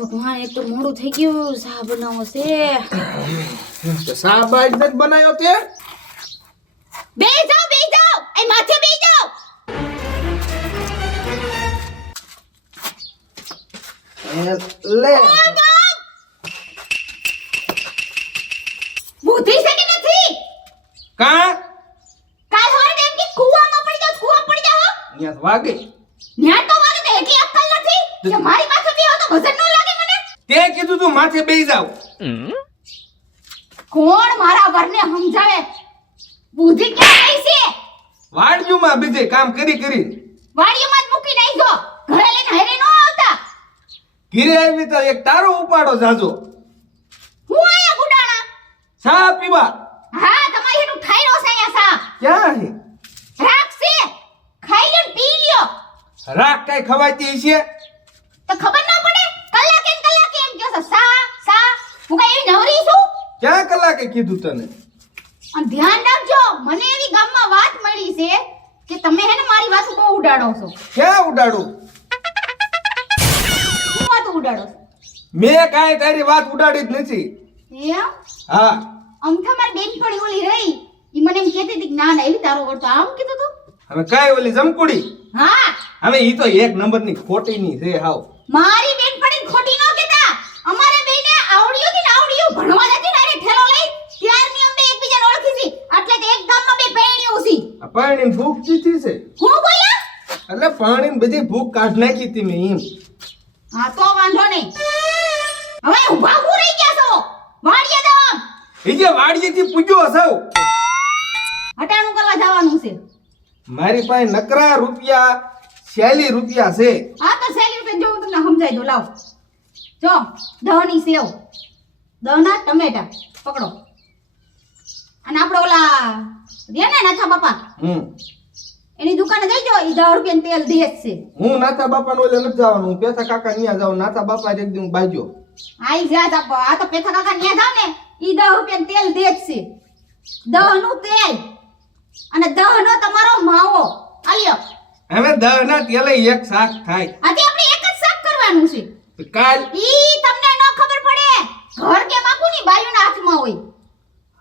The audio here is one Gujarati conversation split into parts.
ભગવાન એક તો મોડું થઈ ગયું ચા બનાવો છે તો સાબાજ જ બનાવ્યો તે બે જાઓ એ માથે બે જાઓ લે બુદ્ધિ છે કે નથી કા કાલ હોય એમ કે કૂવામાં પડી જાઓ ન્યા વાગે ન્યા તો વાગે તો એટલી અક્કલ નથી કે મારી માથે બેહો તો વજન ન લાગે મને તે કીધું તું માથે બેહી જાવ કોણ મારા વરને સમજાવે બુદ્ધિ ક્યાં ગઈ છે વાડજુમાં બીજે કામ કરી વાડીઓમાં જ મૂકી નહીં જો ઘરે લઈને હારે ન આવતા ઘીરે આવી તો એક તારો ઉપાડો જાજો હું આયા ગુડાણા ચા પીવા હા તમારી હેઠું ઠાયરો છે અહીંયા સા ક્યાં હે રાખશે ખાઈ લે ને પી લ્યો રાખ કઈ ખવાતી છે તો ખબર ન પડે કલાકે એમ કહો છો સા હું કઈ એવી નવરી છું ક્યાં કલાકે કીધું તને અને ધ્યાન રાખજો મને એવી ગામમાં વાત મળી છે કે તમે હે ને મારી વાત બહુ ઉડાડો છો ક્યાં ઉડાડું શું વાત ઉડાડો છો મેં કાંઈ તારી વાત ઉડાડી જ નથી એમ હા આમ તમારી બેનપણી ઓલી રહી ઈ મને એમ કહેતી હતી કે ના ના એવી તારો વળતો આમ કીધું તું હવે કઈ ઓલી જમકુડી હા હવે ઈ તો એક નંબરની ખોટી ની છે હાવ મારી બેનપણી ખોટી ન કહેતા અમારે બેને આવડિયો થી આવડિયો ભણવા જતી ને અરે ઠેલો લઈ ત્યારની અમે એકબીજાને ઓળખી છી એટલે કે એક ગામમાં બે ભેણીઓ છી આ પાણીની ભૂખ જીતી છે હું બોલ્યા એટલે પાણીની બધી ભૂખ કાઢ નાખી તી મેં એમ હા તો વાંધો નહીં હવે ઊભા હું રહી ગયા છો વાડીએ જવા ઈ જે વાડીએથી પૂજ્યો સૌ હટાણું કરવા જવાનું છે મારી પાસે નકરા રૂપિયા 40 રૂપિયા છે હા તો સેલી રૂપિયા જો હું તમને સમજાઈ દઉં લાવ જો દહની સેવ દહના ટમેટા પકડો અને આપણે ઓલા રે ને નાથા બાપા એની દુકાને જઈ જાઓ ઈ 10 રૂપિયાનું તેલ દે જ છે હું નાથા બાપાને ઓલે નથી જવાનું હું પેથા કાકા ન્યા જાઉં નાથા બાપા એક દિન બાજ્યો આઈ જા તાપ આ તો પેથા કાકા ન્યા જાવ ને ઈ 10 રૂપિયાનું તેલ દે જ છે દહનું તેલ અને દહનો તમારો માવો આલ્યો હવે 10 ના તેલે એક શાક થાય આજે આપણે એક જ શાક કરવાનું છે તો કાલ ઈ તમને ન ખબર પડે ઘર કે માકુની બાયુના હાથમાં હોય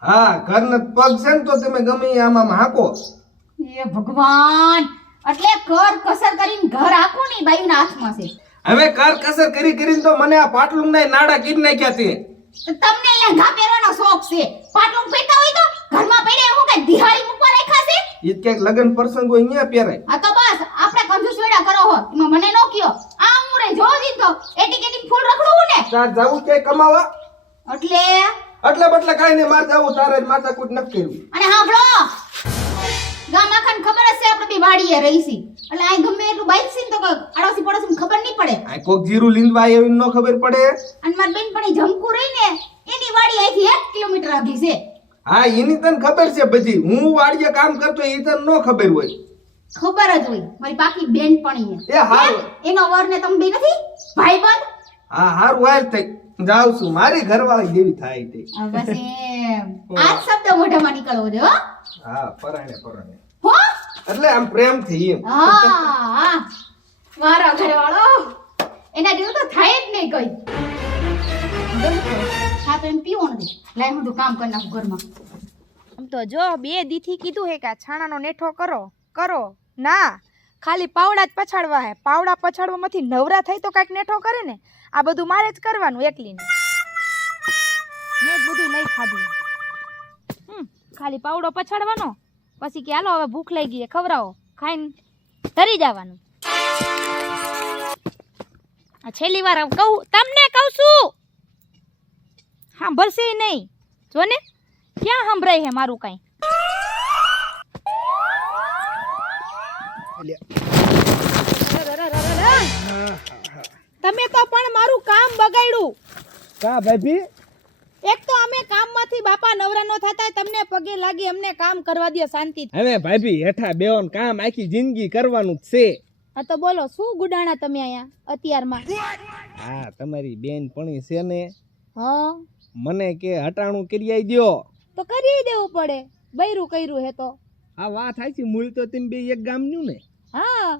હા ઘરનો પગ છે ને તો તમે ગમે ઈ આમાં હાકો એ ભગવાન એટલે કર કસર કરીને ઘર આખું ની બાયુના હાથમાં છે હવે કર કસર કરીને તો મને આ પાટલું ના નાડા કીડ નાખ્યા તે તો તમને લેંઘા પહેરવાનો શોખ છે પાટલું પહેરતા હોય તો ઘરમાં પડે હું કે દિહાળી મૂકવા રાખ્યા છે ઈ ક્યાંક લગન પ્રસંગ હોય અહીંયા પહેરાય આ તો બસ આપણે કંજૂસ વેડા કરો હો એમાં મને નો કયો આ મુરે જો દીન તો એટી કેટી ફૂલ રખડું ને તાર જાવું ક્યાંય કમાવા એટલે એટલે બટલે કાઈ ને માર જાવું તારે જ માથાકૂટ નથી કર્યું અને હાંભળો ગામ આખાને ખબર હશે આપણે બી વાડીએ રહીસી એટલે આ ગમે એટલું બાઈક છે ને તો આડોસી પડોસી ખબર નહીં પડે આ કોક જીરું લીંદવા એવી ન ખબર પડે અને મારી બેનપણી જમકુ રહી ને એની વાડી અહીંથી 1 કિલોમીટર આગી છે હા એની તને ખબર છે બધી હું વાડીએ કામ કરતો ઈ તને ન ખબર હોય ખબર જ હોય મારી બાકી બેનપણી એ હારું એનો વર ને તમે બે નથી ભાઈબંધ હા હારું હાલ થઈ જાઉં છું મારી ઘરવાળી જેવી થાય તે બસ એમ આ શબ્દ મોઢામાં નીકળવો છે હો હા પરાણે હો એટલે આમ પ્રેમ થી એમ હા મારા ઘરવાળો એના જેવું તો થાય જ નહીં કોઈ હા તો એમ પીવો નથી લાય હું તો કામ કરી નાખું ઘરમાં આમ તો જો 2 દીથી કીધું હે કે આ છાણાનો નેઠો કરો ના ખાલી પાવડા જ પછાડવા હે પાવડા પછાડવામાંથી નવરા થઈ તો કાંઈક નેઠો કરે ને આ બધું મારે જ કરવાનું એકલીને મેં જ બધું લઈ ખાધું ખાલી પાવડો પછાડવાનો પછી કે હાલો હવે ભૂખ લાગી ગઈ ખવડાવો ખાઈને ધરી જવાનું આ છેલ્લી વાર કહું તમને કહું છું સાંભળશે નહીં જો ને ક્યાં સંભળાય હે મારું કાંઈ તમે તો પણ મારું કામ બગાડ્યું કા ભાભી એક તો અમે કામમાંથી બાપા નવરા નો થતા તમને પગે લાગી અમને કામ કરવા દો શાંતિથી હવે ભાભી હેઠા બેવન કામ આખી જિંદગી કરવાનું જ છે આ તો બોલો શું ગુડાણા તમે અહીંયા અત્યારમાં હા તમારી બેન પણી છે ને હા મને કે હટાણું કરી આઈ દ્યો તો કરી દેવું પડે બૈરું કર્યું હે તો આ વાત હાચી મૂળ તો તેમ બે એક ગામનું ને હા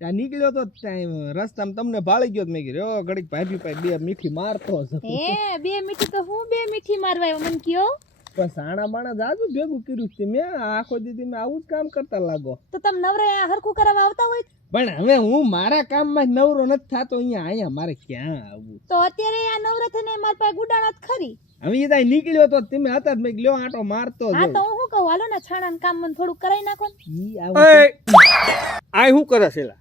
ત્યાં નીકળ્યો તો ત્યાં રસ્તામાં તમને ભાળી ગયો તો મેં કીધું "ઓ, ઘડીક ભાભી પાસે બે મીઠી મારતો જ." હે બે મીઠી તો હું બે મીઠી મારવા આવ્યો મને કયો પણ સાણા બાણા જાજુ ભેગું કર્યું છે મેં આખો દીધી મેં આવું જ કામ કરતા લાગો. તો તમે નવરા હરખું કરાવવા આવતા હોય પણ હવે હું મારા કામમાં જ નવરો નથી થતો અહીંયા મારે ક્યાં આવવું. તો અત્યારે આ નવરા થઈને મારા પાસે ગુડાણા જ ખરી. હવે એ ત્યાં નીકળ્યો તો તમે હતા જ મેં કીધું, "લ્યો આટો મારતો હા જાઉં." તો હું શું કહું હાલો ને છાણાનું કામ મને થોડુંક કરાવી નાખો ને. ઈ આવું આ શું કરે છે લા?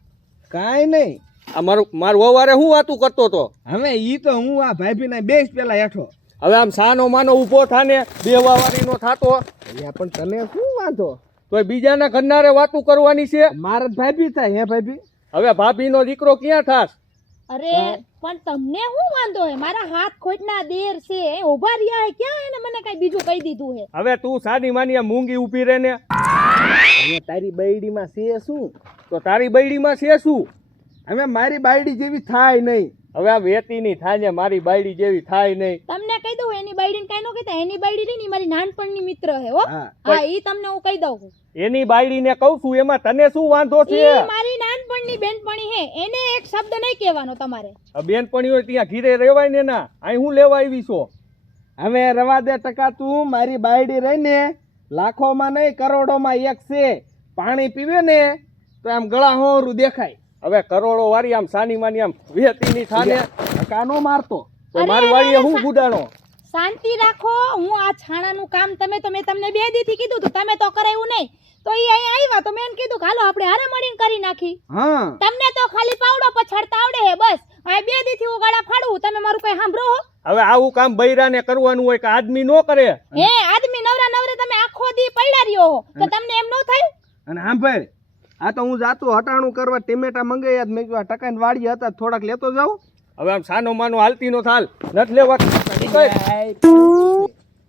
કાંઈ નહીં. આ મારું વવારે હું વાતું કરતો તો. હવે ઈ તો હું આ ભાભીના બેસ પેલા હેઠો. હવે આમ સાનો માનો ઊભો થાને બેવાવારી નો થાતો અહીંયા પણ તને શું વાંધો? તોય બીજાના ઘરનારે વાતું કરવાની છે. મારા જ ભાભી થાય. હે ભાભી? હવે ભાભીનો દીકરો ક્યાં થાસ? અરે પણ તમને શું વાંધો હે મારા હાથ ખોટના દેર છે એ ઉભા રહ્યા હે ક્યાં એને મને કઈ બીજું કહી દીધું હે. હવે તું સાની માની આ મૂંગી ઊભી રહે ને. અહીંયા તારી બૈડીમાં છે શું? તો તારી બૈડીમાં છે શું? હવે મારી બાયડી જેવી થાય નહીં. હવે આ વેતીની થાય ને મારી બાયડી જેવી થાય નહીં. તમને કહી દઉં એની બાયડીને કઈ નો કહેતા એની બાયડી રહી ને ઈ મારી નાનપણની મિત્ર હે હો. હા. હા ઈ તમને હું કહી દઉં છું. એની બાયડીને કહું છું એમાં તને શું વાંધો છે? ઈ મારી નાનપણની બેનપણી હે એને એક શબ્દ નહીં કહેવાનો તમારે. આ બેનપણી હોય ત્યાં ઘીરે રેવાય ને ના. અહીં હું લેવા આવી છો? હવે રવા દે ટકા, તું મારી બાયડી રહીને લાખોમાં નહીં કરોડોમાં એક છે. પાણી પીવે ને તો આમ ગળા હોરું દેખાય. હવે કરોડો વાળી આમ સાની માની આમ વેતીની થાને ટકા નો મારતો. તો મારી વાડીએ હું ગુડાણો. શાંતિ રાખો. હું આ છાણાનું કામ મેં તમને બે દીથી કીધું તો તમે તો કરાયું નહીં. તો ઈ અહીં આવ્યા તો મેં એને કીધું કે હાલો આપણે હારે મળીને કરી નાખી. હા તમને તો ખાલી પાવડો પછાડતા આવડે હે બસ. આ બે દીથી હું ગાડા ફાડું તમે મારું કઈ સાંભળો હો? હવે આવું કામ બૈરાને કરવાનું હોય કે આદમી નો કરે? હે આદમી નવરા નવરે તમે આખો દી પડ્યા રહ્યો હો તો તમને એમ ન થાય? અને સાંભળ, આ તો હું જાતો હટાણું કરવા ટેમેટા મંગાવ્યા જ. મેં કીધું આ ટકાની વાડી હતા થોડાક લેતો જાઉં. હવે આમ સાનો માનો હાલતી નો થાલ નથી લેવા.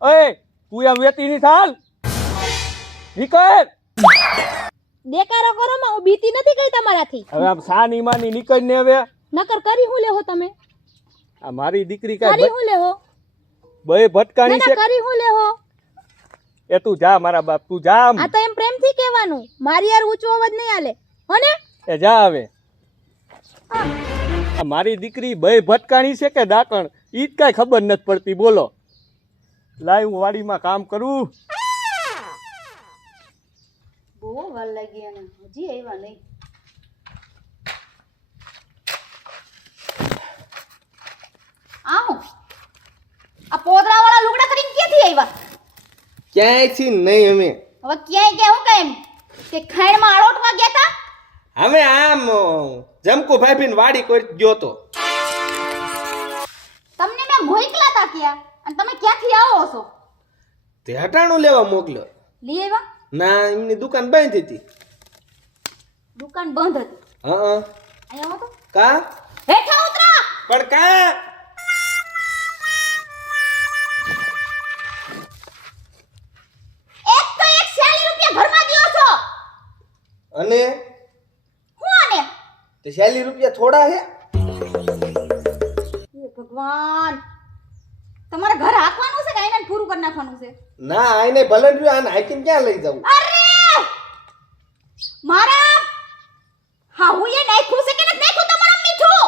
ઓય તું આમ વેતી ની થાલ નીકળ. દેકારો કરો માં હું બીતી નથી કઈ તમારાથી. હવે આમ સાની માની નીકળ ને. હવે નકર કરી હું લેહો તમે? આ મારી દીકરી કરી કાંઈ હું લેહો? બે ભટકાણી ના છે. કરી હું લેહો? એ તું જા મારા બાપ, તું જા આમ. આ તો એમ પ્રેમથી કહેવાનું. મારી યાર ઊંચો અવાજ નહીં આલે હોને? એ જા હવે. આ મારી દીકરી બે ભટકાણી છે કે ડાકણ ઈ જ કાંઈ ખબર નથી પડતી. બોલો લાય હું વાડીમાં કામ કરું. બહુ વાર લાગી અને હજી આવ્યા નહીં. આવો આ પોદરા વાળા લુગડા કરીને ક્યાંથી આવ્યા? ક્યાંય થી નહીં. અમે હવે ક્યાંય કે હું કેમ કે ખાણમાં આળોટવા ગયા તા? અમે આમ જમકુ ભાભીને વાડી કોઈ ગયો તો. તમને મેં મોકલા તા ક્યાં અને તમે ક્યાંથી આવો છો? તે હટાણું લેવા મોકલ્યો. લઈ આવ્યા? ના, એમની દુકાન બંધ હતી. દુકાન બંધ હતી. હા અહીંયા આવો તો કા હેઠા ઉતરા. પણ કા એક તો એક 40 રૂપિયા ઘરમાં દ્યો છો. અને હું આને તે 40 રૂપિયા થોડા હે? હે ભગવાન, તમારે ઘર હાંકવાનું છે કે આઈને પૂરું કરી નાખવાનું છે? ના, આઈને ભલે રહ્યું, આને હાકીને ક્યાં લઈ જાવું? અરે મારા હા હું એ નાખ્યું છે કે નથી નાખ્યું તમારા મીઠું?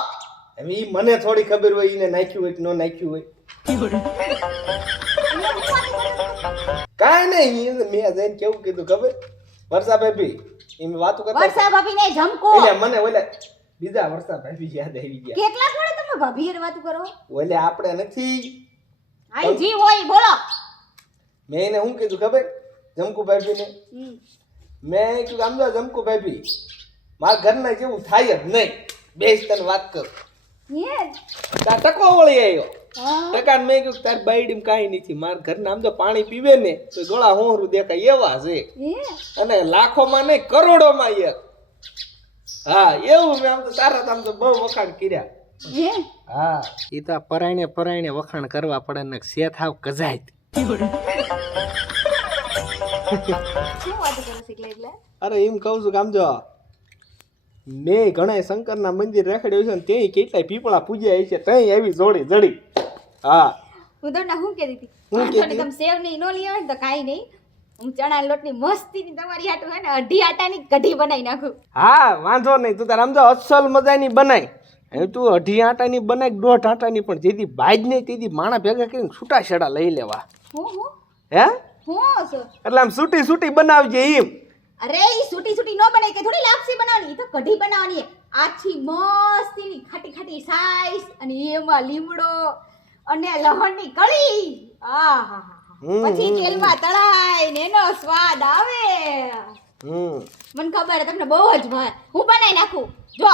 હવે ઈ મને થોડી ખબર હોય ઈને નાખ્યું હોય કે ન નાખ્યું હોય. કાંઈ નહીં, મેં જઈને કેવું કીધું ખબર? વર્ષા ભાભી એમ વાતો કરતા વર્ષા ભાભી ને જમકો એટલે મને ઓલે બીજા વર્ષા ભાભી યાદ આવી ગયા. કેટલા જોડે તમે ભાભી હારે વાતો કરો? ઓલે આપણે નથી. આઈ જી હોય બોલો. મેં એને શું કીધું ખબર? જમકુ ભાભીને મેં કીધું આમ જો જમકુ ભાભી મારા ઘરના જેવું થાય જ નહીં. બેસ તને વાત કર. હે તાર ટકો વળી આવ્યો. હા ટકાને મેં કીધું તારી બાયડીમાં કાંઈ નથી. મારા ઘરના આમ તો પાણી પીવે ને તો ગળા હોરું દેખાય એવા છે. હે અને લાખોમાં નહીં કરોડોમાં એક. હા એવું મેં આમ તો તારા આમ તો બહુ વખાણ કર્યા. હે હા ઈ તો પરાયણે વખાણ કરવા પડે ને સે થાવ કજાય. શું વાતો કરો છો એટલે? અરે એમ કહું છું કે આમ જો મેં ઘણા શંકરના મંદિર રેખડ્યું છે ને ત્યાં કેટલાય પીપળા પૂજ્યા છે ત્યાં આવી જોડી જડી. હા હું તો ના હું કહેતી હતી હું વાંધો કહેતી? નહીં, તમે સેવ નહીં નો લઈ આવે ને તો કાંઈ નહીં. હું ચણા લોટની મસ્તીની તમારી હાટું હે ને અઢી આટાની કઢી બનાવી નાખું. હા વાંધો નહીં, તું તારે સમજો અસલ મજાની બનાય. હવે તું અઢી આટાની બનાય, દોઢ આટાની, પણ જેથી ભાજ નહીં તેથી માણા ભેગા કરીને છૂટા છેડા લઈ લેવા. હું હે સર એટલે આમ સૂટી સૂટી બનાવજે એમ. અરે ઈ સૂટી સૂટી નો બનાય કે થોડી લાપસી બનાવવાની, ઈ તો કઢી બનાવવાની. આછી મસ્તીની ખાટી ખાટી સાઈસ અને એમાં લીમડો અને લહણની કળી. આહા પછી તેલમાં તળાય ને એનો સ્વાદ આવે. મને ખબર તમને બહુ જ ભાવે. હું બનાવી નાખું, જો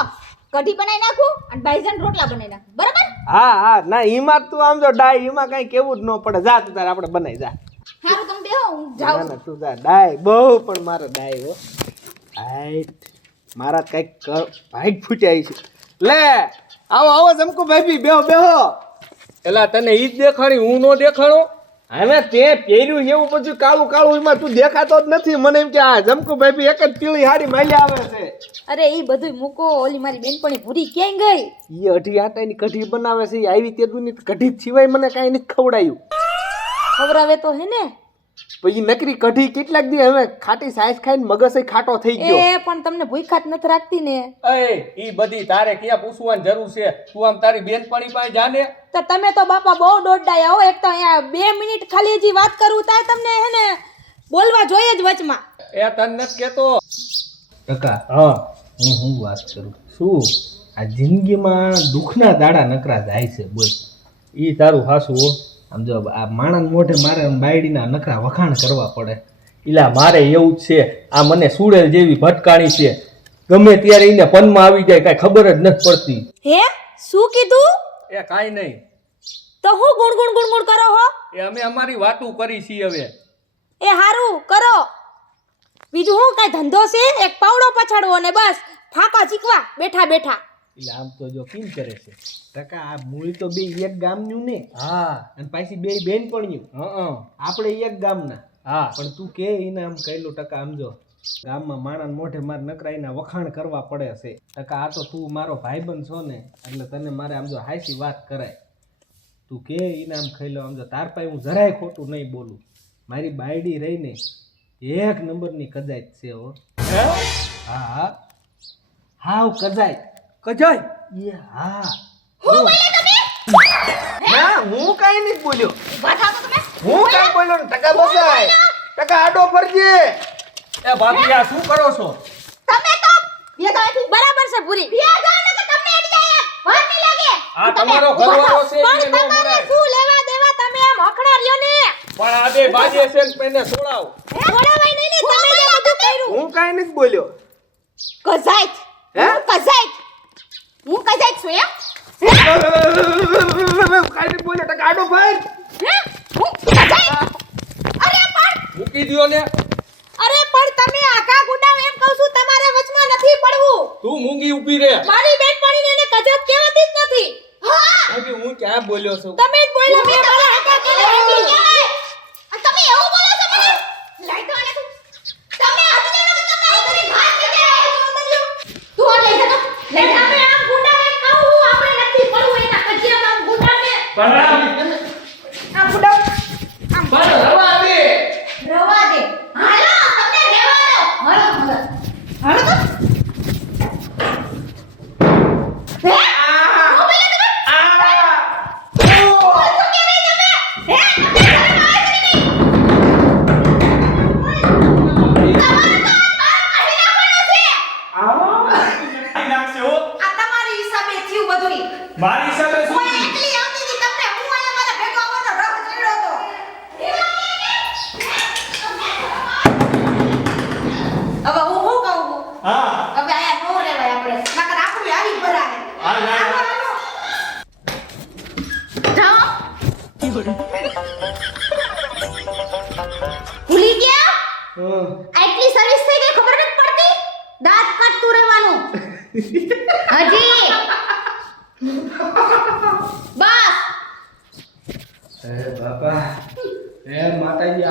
કઢી બનાવી નાખું અને બાઈઝન રોટલા બનાવી નાખું, બરાબર? હા ના એમાં તું આમ જો ડાય એમાં કઈ કેવું જ ન પડે. જા તું તારે આપણે બનાવી જા. હારું તમે બેહો, હું જાઉં. ના તું જા ડાય બહુ, પણ મારો ડાય હો હાઈટ મારા કઈક હાઈટ ફૂટાઈ છે. લે આવો આવો જમકુ ભાઈ, બેહો બેહો. એલા તને ઈ જ દેખાણી, હું નો દેખાણો. હવે તે પહેર્યું એવું પછી કાળું કાળું એમાં તું દેખાતો જ નથી. મને એમ કે આ જમકુ ભાઈ એક જ પીળી હાડી માલ્યા આવે છે. અરે ઈ બધું મૂકો, ઓલી મારી બેનપણી ભૂરી ક્યાં ગઈ? એ અઢી આટાની કઢી બનાવે છે. એ આવી તેદુની કઢી સિવાય મને કાંઈ નથી ખવડાયું. ખવડાવે તો હે ને. પછી નકરી કઢી કેટલાક દી હવે ખાટી સાઈઝ ખાઈને મગજ ખાટો થઈ ગયો. એ પણ તમને ભૂખાત નથી રાખતી ને. એ ઈ બધી તારે ક્યાં પૂછવાની જરૂર છે? તું આમ તારી બેનપણી પાસે જાને. તો તમે તો બાપા બહુ દોડાયા હો. એક તો અહીંયા 2 મિનિટ ખાલી હજી વાત કરું તાય તમને હે ને બોલવા જોઈએ જ વચમાં. એ તને નથી કેતો. ટકા હા હું વાત કરું. શું આ જિંદગીમાં દુઃખના દાડા નકરા જાય છે બોલ. ઈ તારું હાસું હો. આમ જો આ માણસ મોઢે મારે બાયડીના નકરા વખાણ કરવા પડે. ઈલા મારે એવું જ છે. આ મને સુડેલ જેવી ભટકાણી છે. ગમે ત્યારે એને પનમાં આવી જાય, કાંઈ ખબર જ નથી પડતી. હે શું કીધું? એ કાંઈ નહીં, તો હું ગુણગુણ કરો હો? એ અમે અમારી વાતું કરી છીએ હવે. એ હારું કરો. બીજું હું કાંઈ ધંધો છે? એક પાવડો પછાડવો ને બસ ફાંકા ચીકવા બેઠા બેઠા. એટલે આમ તો જો કેમ કરે છે ટકા, આ મૂળ તો બે એક ગામનું ને. હા અને પાછી બે બેનપણીયું. આપણે એક ગામના. હા પણ તું કે એને આમ કહેલું ટકા આમ જો ગામમાં માણસ મોઢે માર નકરા એના વખાણ કરવા પડે છે. ટકા આ તો તું મારો ભાઈબંધ છો ને, એટલે તને મારે આમ જો હાચી વાત કરાય. તું કે એને આમ ખાઈ આમ જો તાર પાસે હું જરાય ખોટું નહીં બોલું. મારી બાયડી રહીને એક નંબરની કદાચ છે હો. હા હા હાવ કદાચ કજાય. એ હા ના હું કાઈ નથી બોલ્યો. હું કાઈ બોલ્યો ને ટકા બસાય. ટકા આડો ફરજે. એ ભાભી આ શું કરો છો? તમે તો ભેગાથી બરાબર છે પૂરી. ભેગા ને તો તમને અડી જાય વાર નહીં લાગે. આ તમારો ઘરવાળો છે પણ એને નો તમારે મરાય. શું લેવા દેવા? તમે આમ હકડા રહ્યો ને. પણ આ બે બાજે છે ને પેને છોડાવ. છોડાવાય નહીં ને. તમે જે બધું કર્યું. હું કાઈ નથી બોલ્યો. કઝાઈટ હે? હું કઝાઈટ છું એમ? કાઈ નથી બોલ્યો ટકા આડો ફર. હે? હું કઝાઈટ? અરે પણ મૂકી દ્યો ને. અરે પણ તમે આખા ગુડાવ એમ કહું છું, તમારે વચમાં નથી પડવું. તું મૂંગી ઊભી રહે. મારી બેનપણીને એને કજાત કહેવાતી જ નથી. હા ભાભી હું ક્યાં બોલ્યો છું? તમે જ બોલ્યા. મેં મારા હકા કર્યા. તમે એવું બોલો છો મને? લઈ તો આને તું. તમે હજી જાણો છો તમે આની વાત કરી. તું આ લઈ જા તો. લઈ જા. તમે આમ ગુડાવ એમ કહું, આપણે નથી પડવું એના કજિયામાં આમ ગુડાવને. આ ગુડાવ પણ રવા દે. રવા દે. હાલો તમને રહેવા દો. હાલો મગર. હાલો તો. હે? હું બોલે તમે? બોલ તો કે નહીં તમે? હે? તમે ઘરમાં આવે છે કે નહીં? તમારે તો આ બાર કાઢી નાખવાનો છે. આ તમારી હિસાબે થયું બધુંય. મારી સાથે હું એકલી આવતી હતી તમને. હું અહીંયા મારા ભેગો આવવાનો રહ ચડ્યો હતો. હવે હું શું કહું છું? હા હવે આયા નો રહેવાય આપણે. નકર આપણું આવી ભરાય. હાલ, હાલ. હાલો, હાલો. જાઓ. ભૂલી ગયા? આટલી સર્વિસ થઈ ગઈ ખબર નથી પડતી? દાંત કાઢતું રહેવાનું. હજી. બસ. એ બાપા એ માતાજી